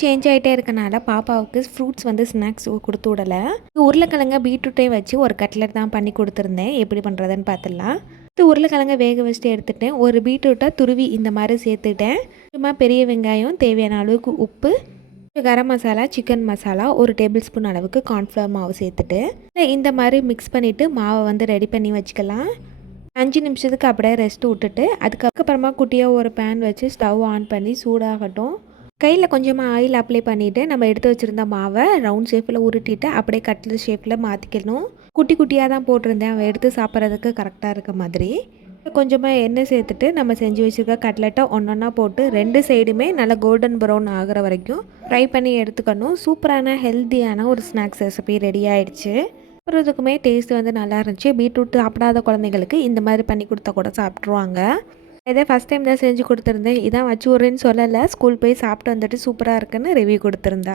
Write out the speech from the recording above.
Change ஆகிட்டே இருக்கனால பாப்பாவுக்கு ஃப்ரூட்ஸ் வந்து ஸ்நாக்ஸ் கொடுத்து விடலை. உருளைக்கிழங்க பீட்ரூட்டையும் வச்சு ஒரு கட்லெட் தான் பண்ணி கொடுத்துருந்தேன். எப்படி பண்ணுறதுன்னு பார்த்துடலாம். உருளைக்கிழங்க வேக வச்சுட்டு எடுத்துட்டேன். ஒரு பீட்ரூட்டை துருவி இந்த மாதிரி சேர்த்துட்டேன். சும்மா பெரிய வெங்காயம், தேவையான அளவுக்கு உப்பு, கரம் மசாலா, சிக்கன் மசாலா, ஒரு டேபிள் ஸ்பூன் அளவுக்கு கார்ன்ஃப்ளவர் மாவு சேர்த்துட்டு இந்த மாதிரி மிக்ஸ் பண்ணிவிட்டு மாவை வந்து ரெடி பண்ணி வச்சுக்கலாம். 5 நிமிஷத்துக்கு அப்படியே ரெஸ்ட் விட்டுட்டு அதுக்கப்புறமா குட்டியாக ஒரு பேன் வச்சு ஸ்டவ் ஆன் பண்ணி சூடாகட்டும். கையில் கொஞ்சமாக ஆயில் அப்ளை பண்ணிவிட்டு நம்ம எடுத்து வச்சுருந்த மாவை ரவுண்ட் ஷேப்பில் உருட்டிட்டு அப்படியே கட்லட் ஷேப்பில் மாற்றிக்கணும். குட்டி குட்டியாக தான் போட்டிருந்தேன், அவன் எடுத்து சாப்பிட்றதுக்கு கரெக்டாக இருக்க மாதிரி. கொஞ்சமாக எண்ணெய் சேர்த்துட்டு நம்ம செஞ்சு வச்சுருக்க கட்லெட்டை ஒன்றா போட்டு 2 சைடுமே நல்லா கோல்டன் ப்ரௌன் ஆகிற வரைக்கும் ஃப்ரை பண்ணி எடுத்துக்கணும். சூப்பரான ஹெல்த்தியான ஒரு ஸ்நாக்ஸ் ரெசிபி ரெடி ஆகிடுச்சு. அப்புறதுக்குமே டேஸ்ட் வந்து நல்லா இருந்துச்சு. பீட்ரூட் சாப்பிடாத குழந்தைங்களுக்கு இந்த மாதிரி பண்ணி கொடுத்தா கூட சாப்பிட்ருவாங்க. இதே ஃபஸ்ட் டைம் தான் செஞ்சு கொடுத்துருந்தேன். இதான் வச்சு விட்றேன்னு சொல்லலை, ஸ்கூல் போய் சாப்பிட்டு வந்துட்டு சூப்பராக இருக்குன்னு ரிவ்யூ கொடுத்துருந்தா.